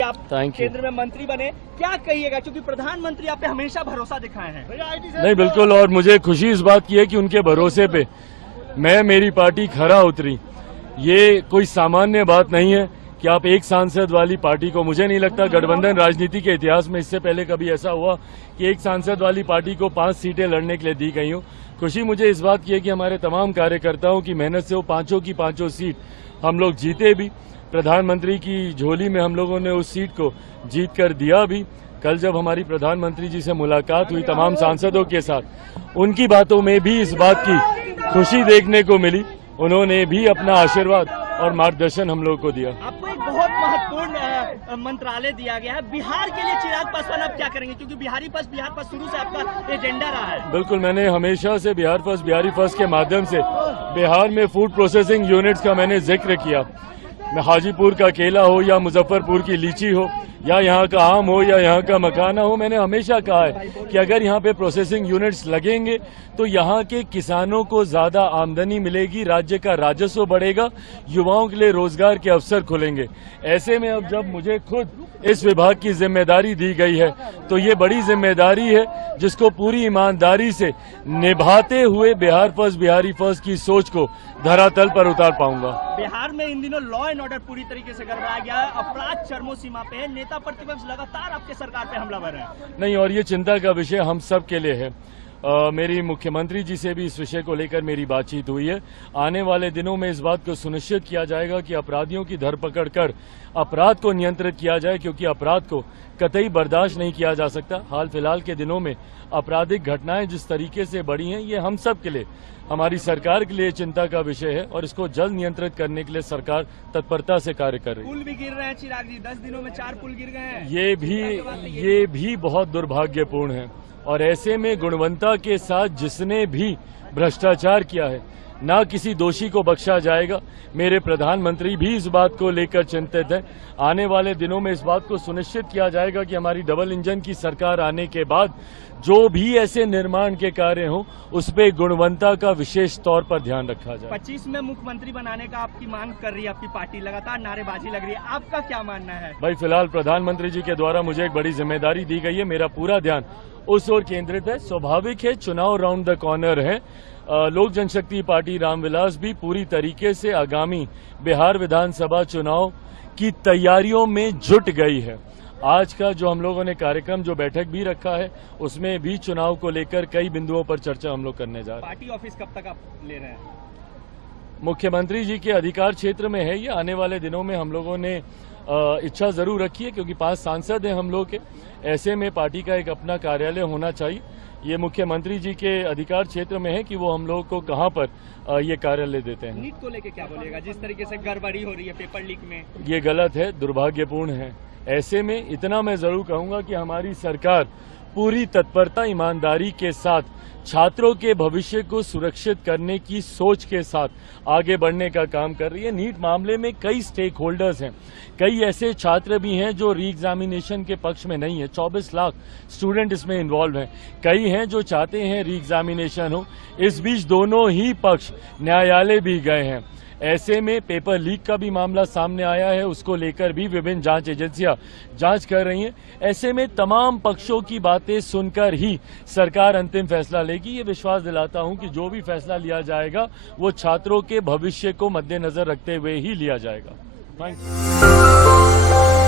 आप केंद्र में मंत्री बने, क्या कहिएगा, क्योंकि प्रधानमंत्री आप पे हमेशा भरोसा दिखाए हैं। नहीं, बिल्कुल, और मुझे खुशी इस बात की है कि उनके भरोसे पे मेरी पार्टी खरा उतरी। ये कोई सामान्य बात नहीं है कि आप एक सांसद वाली पार्टी को, मुझे नहीं लगता गठबंधन राजनीति के इतिहास में इससे पहले कभी ऐसा हुआ कि एक सांसद वाली पार्टी को 5 सीटें लड़ने के लिए दी गई हो। खुशी मुझे इस बात की है कि हमारे तमाम कार्यकर्ताओं की मेहनत से वो पांचों की पांचों सीट हम लोग जीते भी। प्रधानमंत्री की झोली में हम लोगों ने उस सीट को जीत कर दिया भी। कल जब हमारी प्रधानमंत्री जी से मुलाकात हुई तमाम सांसदों के साथ, उनकी बातों में भी इस बात की खुशी देखने को मिली। उन्होंने भी अपना आशीर्वाद और मार्गदर्शन हम लोगों को दिया। आपको एक बहुत महत्वपूर्ण मंत्रालय दिया गया है बिहार के लिए। चिराग पासवान आप क्या करेंगे, क्योंकि बिहार फर्स्ट शुरू से आपका एजेंडा रहा है। बिल्कुल, मैंने हमेशा से बिहारी फर्स्ट के माध्यम से बिहार में फूड प्रोसेसिंग यूनिट्स का मैंने जिक्र किया। हाजीपुर का केला हो या मुजफ्फरपुर की लीची हो या यहाँ का आम हो या यहाँ का मखाना हो, मैंने हमेशा कहा है कि अगर यहाँ पे प्रोसेसिंग यूनिट्स लगेंगे तो यहाँ के किसानों को ज्यादा आमदनी मिलेगी, राज्य का राजस्व बढ़ेगा, युवाओं के लिए रोजगार के अवसर खुलेंगे। ऐसे में अब जब मुझे खुद इस विभाग की जिम्मेदारी दी गई है तो ये बड़ी जिम्मेदारी है जिसको पूरी ईमानदारी से निभाते हुए बिहारी फर्स्ट की सोच को धरातल पर उतार पाऊंगा। बिहार में इन दिनों लॉ एंड ऑर्डर पूरी तरीके से गड़बड़ा गया है, अपराध चरमो सीमा पे है, नेता प्रतिपक्ष लगातार आपके सरकार पे हमलावर है। नहीं, और ये चिंता का विषय हम सब के लिए है। मेरी मुख्यमंत्री जी से भी इस विषय को लेकर मेरी बातचीत हुई है। आने वाले दिनों में इस बात को सुनिश्चित किया जाएगा कि अपराधियों की धरपकड़ कर अपराध को नियंत्रित किया जाए, क्योंकि अपराध को कतई बर्दाश्त नहीं किया जा सकता। हाल फिलहाल के दिनों में आपराधिक घटनाएं जिस तरीके से बढ़ी हैं, ये हम सब के लिए, हमारी सरकार के लिए चिंता का विषय है और इसको जल्द नियंत्रित करने के लिए सरकार तत्परता से कार्य कर रही है। पुल भी गिर रहे हैं चिराग जी, 10 दिनों में 4 पुल गिर गए हैं। ये भी बहुत दुर्भाग्यपूर्ण है और ऐसे में गुणवत्ता के साथ जिसने भी भ्रष्टाचार किया है, ना किसी दोषी को बख्शा जाएगा। मेरे प्रधानमंत्री भी इस बात को लेकर चिंतित हैं। आने वाले दिनों में इस बात को सुनिश्चित किया जाएगा कि हमारी डबल इंजन की सरकार आने के बाद जो भी ऐसे निर्माण के कार्य हों उस पे गुणवत्ता का विशेष तौर पर ध्यान रखा जाए। 25 में मुख्यमंत्री बनाने का आपकी मांग कर रही है आपकी पार्टी, लगातार नारेबाजी लग रही है, आपका क्या मानना है? भाई, फिलहाल प्रधानमंत्री जी के द्वारा मुझे एक बड़ी जिम्मेदारी दी गई है, मेरा पूरा ध्यान उस ओर केंद्रित है। स्वाभाविक है, चुनाव राउंड द कॉर्नर है। लोक जनशक्ति पार्टी रामविलास भी पूरी तरीके से आगामी बिहार विधानसभा चुनाव की तैयारियों में जुट गई है। आज का जो हम लोगों ने कार्यक्रम, जो बैठक भी रखा है, उसमें भी चुनाव को लेकर कई बिंदुओं पर चर्चा हम लोग करने जा रहे हैं। पार्टी ऑफिस कब तक आप ले रहे हैं? मुख्यमंत्री जी के अधिकार क्षेत्र में है ये। आने वाले दिनों में हम लोगों ने इच्छा जरूर रखी है, क्योंकि 5 सांसद हैं हम लोग के। ऐसे में पार्टी का एक अपना कार्यालय होना चाहिए। ये मुख्यमंत्री जी के अधिकार क्षेत्र में है कि वो हम लोग को कहां पर ये कार्यालय देते हैं। नीट को लेके क्या बोलेगा, जिस तरीके से गड़बड़ी हो रही है पेपर लीक में? ये गलत है, दुर्भाग्यपूर्ण है। ऐसे में इतना मैं जरूर कहूंगा कि हमारी सरकार पूरी तत्परता, ईमानदारी के साथ छात्रों के भविष्य को सुरक्षित करने की सोच के साथ आगे बढ़ने का काम कर रही है। नीट मामले में कई स्टेक होल्डर्स हैं, कई ऐसे छात्र भी हैं जो री एग्जामिनेशन के पक्ष में नहीं है। 24 लाख स्टूडेंट इसमें इन्वॉल्व हैं। कई हैं जो चाहते हैं री एग्जामिनेशन हो। इस बीच दोनों ही पक्ष न्यायालय भी गए हैं। ऐसे में पेपर लीक का भी मामला सामने आया है, उसको लेकर भी विभिन्न जांच एजेंसियां जांच कर रही हैं। ऐसे में तमाम पक्षों की बातें सुनकर ही सरकार अंतिम फैसला लेगी। ये विश्वास दिलाता हूं कि जो भी फैसला लिया जाएगा वो छात्रों के भविष्य को मद्देनजर रखते हुए ही लिया जाएगा। Thank you.